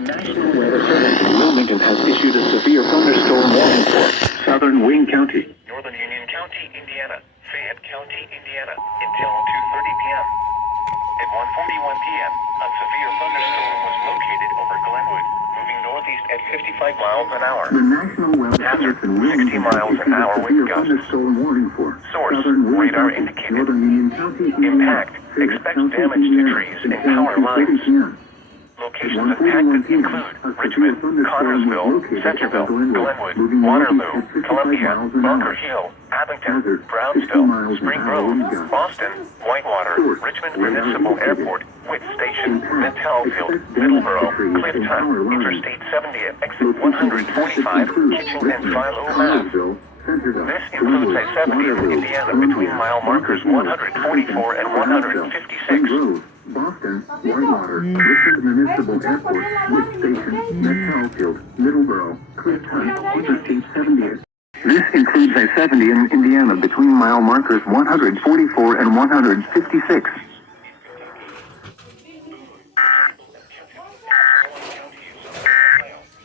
National Weather Service in Wilmington has issued a severe thunderstorm warning for southern Wayne County, Northern Union County, Indiana, Fayette County, Indiana, until 2:30 p.m. At 1:41 p.m., a severe thunderstorm was located over Glenwood, moving northeast at 55 miles an hour. The National Weather Hazard, Service in Wilmington 60 miles has an issued hour a wind severe gusts. thunderstorm warning for Source, southern Wayne radar County, indicated. Northern Union County, Indiana, Impact, Fayette expect County, damage to Indiana, trees and until power 2:30 lines. p.m. Locations impacted include Richmond, Connorsville, Centerville, Glenwood, Waterloo, Columbia, Bunker Hill, Abington, Brownsville, Spring Grove, Boston, Whitewater, Richmond Municipal Airport, Witt Station, Metallfield, Middleborough, Clifton, Interstate 70 at exit 145, Kitchen and Philo, Mass. This includes a 70 in Indiana between mile markers 144 and 156. Boston, Whitewater, Richmond Municipal Airport, Witt Station, Metallfield, Middleborough, Clifton, Interstate 70. This includes a 70 in Indiana between mile markers 144 and 156.